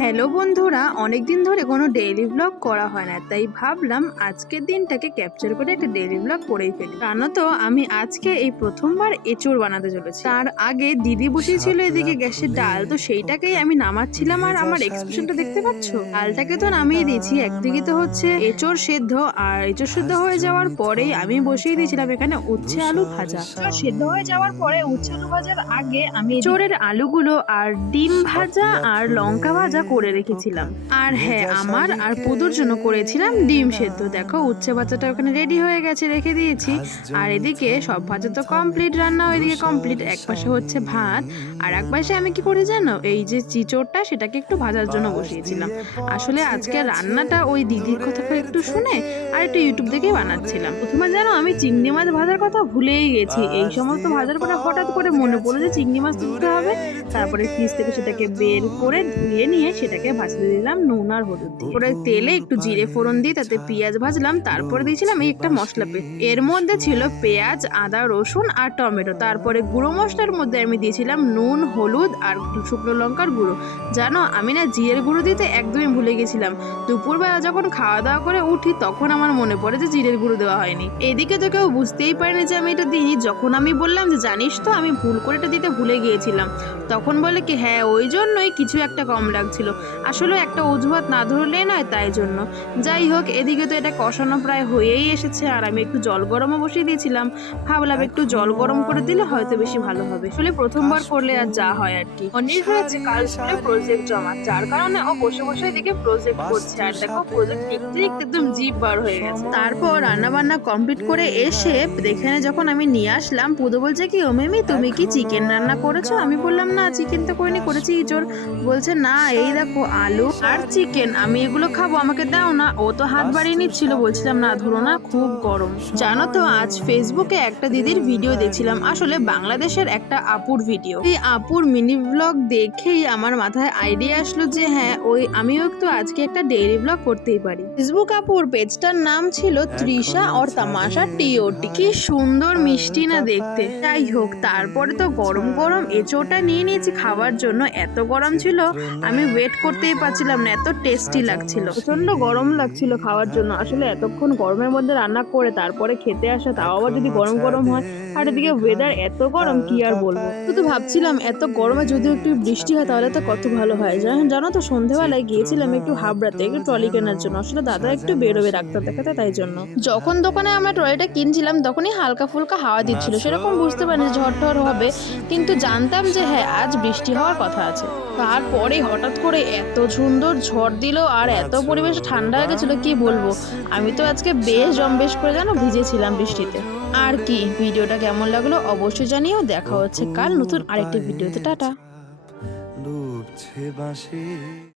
Hello বন্ধুরা, অনেকদিন ধরে কোনো ডেইলি ব্লগ করা হয় না, তাই ভাবলাম আজকের দিনটাকে ক্যাপচার করে একটা ডেইলি ব্লগ করেই ফেলি। জানো তো, আমি আজকে এই প্রথমবার এঁচোড় বানাতে চলেছি। তার আগে দিদি বসিয়েছিল এদিকে গ্যাসের ডাল, তো সেইটাকেই আমি নামাচ্ছিলাম। আর আমার এক্সপ্রেশনটা দেখতে পাচ্ছ, ডালটাকে তো নামিয়ে দিয়েছি। একদিকে তো হচ্ছে এঁচোড় সেদ্ধ, আর এঁচোড় সেদ্ধ হয়ে যাওয়ার পরেই আমি বসিয়ে দিয়েছিলাম এখানে উচ্ছে আলু ভাজা। সেদ্ধ হয়ে যাওয়ার পরে উচ্ছে আলু ভাজার আগে আমি এঁচোড়ের আলুগুলো আর ডিম ভাজা আর লঙ্কা ভাজা করে রেখেছিলাম। আর হ্যাঁ, আমার আর পুদুর জন্য করেছিলাম ডিম সেদ্ধ। দেখো উচ্ছে ভাজাটা ওখানে রেডি হয়ে গেছে, রেখে দিয়েছি। আর এদিকে সব ভাজা তো কমপ্লিট, রান্না ওইদিকে কমপ্লিট। এক পাশে হচ্ছে ভাত, আর এক পাশে আমি কি করে জানো, এই যে চিচোড়টা সেটাকে একটু ভাজার জন্য বসিয়েছিলাম। আসলে আজকে রান্নাটা ওই দিদির কথা করে একটু শুনে আর একটু ইউটিউব দেখে বানাচ্ছিলাম। প্রথমে জানো, আমি চিংড়ি মাছ ভাজার কথা ভুলেই গেছি। এই সমস্ত ভাজার পরে হঠাৎ করে মনে পড়লো যে চিংড়ি মাছ তুলতে হবে। তারপরে ফ্রিজ থেকে সেটাকে বের করে ধুয়ে নিয়ে সেটাকে ভাজতে দিলাম নুন আর হলুদ দিয়ে। ওপরে তেলে একটু জিরে ফোড়ন দিয়ে তাতে পেঁয়াজ ভাজলাম। তারপরে দিয়েছিলাম এই একটা মশলা পেস্ট, এর মধ্যে ছিল পেঁয়াজ, আদা, রসুন আর টমেটো। তারপরে গুঁড়ো মশলার মধ্যে আমি দিয়েছিলাম নুন, হলুদ আর শুকনো লঙ্কার গুঁড়ো। জানো, আমি না জিরের গুঁড়ো দিতে একদমই ভুলে গেছিলাম। দুপুরবেলা যখন খাওয়া দাওয়া করে উঠি তখন আমার মনে পড়ে যে জিরের গুঁড়ো দেওয়া হয়নি। এদিকে তো কেউ বুঝতেই পারেনি যে আমি এটা দিই। যখন আমি বললাম যে জানিস তো আমি ভুল করে এটা দিতে ভুলে গিয়েছিলাম, তখন বলে কি হ্যাঁ ওই জন্যই কিছু একটা কম লাগছিল। আসলে একটা অজুহাত না ধরলেই নয়, তাই জন্য। যাই হোক, এদিকে তো এটা কষানো প্রায় হয়েই এসেছে, আর আমি একটু জল গরমও বসিয়ে দিয়েছিলাম। ভাবলাম একটু জল গরম করে দিলে হয়তো বেশি ভালো হবে। আসলে প্রথমবার করলে আর যা হয় আর কি। অনির হয়েছে কাল স্কুলে প্রজেক্ট জমা, যার কারণে ও বসে বসে এদিকে প্রজেক্ট করছে। আর দেখো প্রজেক্ট লিখতে লিখতে একদম জিভ বার হয়ে গেছে। তারপর রান্না বান্না কমপ্লিট করে এসে এখানে যখন আমি নিয়ে আসলাম, পুদু বলছে কি ও মিমি তুমি কি চিকেন রান্না করেছো? আমি বললাম না, চিকেন তো করিনি, করেছি ইঁচড়। বলছে না, এই দেখো আলু আর চিকেন, আমি এগুলো খাবো, আমাকে দাও না। ও তো হাত বাড়িয়ে নিচ্ছিল, বলছিলাম না ধরো না, খুব গরম। জানো তো, আজ ফেসবুকে একটা দিদির ভিডিও দেখছিলাম, আসলে বাংলাদেশের একটা আপুর ভিডিও। এই আপুর মিনি ব্লগ দেখেই আমার মাথায় আইডিয়া আসলো যে হ্যাঁ, ওই আমিও একটু আজকে একটা ডেইলি ব্লগ করতেই পারি। ফেসবুক আপুর পেজটার নাম ছিল তৃষা और তামাশা টিওটি। কি সুন্দর মিষ্টি না দেখতে। যাই হোক, তারপরে তো গরম গরম এঁচোড়টা নিয়ে নিয়েছি খাওয়ার জন্য। এত গরম ছিল আমি ওয়েট করতেই পারছিলাম না, এত টেস্টি লাগছিল। প্রচন্ড গরম লাগছিল খাওয়ার জন্য। আসলে এতক্ষণ গরমের মধ্যে রান্না করে তারপরে খেতে আসা, তাও আবার যদি গরম গরম হয়, আর এদিকে ওয়েদার এত গরম কি আর বলবো। শুধু ভাবছিলাম এত গরমে যদি একটু বৃষ্টি হয় তাহলে তো কত ভালো হয়। জানো তো, সন্ধ্যেবেলায় গিয়েছিলাম একটু হাবড়াতে একটু ট্রলি কেনার জন্য। আসলে দাদা একটু বেরোবে ডাক্তার দেখাতে, তাই জন্য যখন দোকানে আমরা ট্রলিটা কিনছিলাম তখনই হালকা ফুলকা হাওয়া দিচ্ছিল। সেরকম বুঝতে পারিনি ঝড় টর হবে, কিন্তু জানতাম যে হ্যাঁ আজ বৃষ্টি হওয়ার কথা আছে। তারপরে হঠাৎ করে এত সুন্দর ঝড় দিল আর এত পরিবেশ ঠান্ডা হয়ে গেছিল কি বলবো। আমি তো আজকে বেশ জম্বেশ করে জানো ভিজেছিলাম বৃষ্টিতে। আর কি, ভিডিওটা কেমন লাগলো অবশ্যই জানিও। দেখা হচ্ছে কাল নতুন আরেকটি ভিডিওতে। টাটা।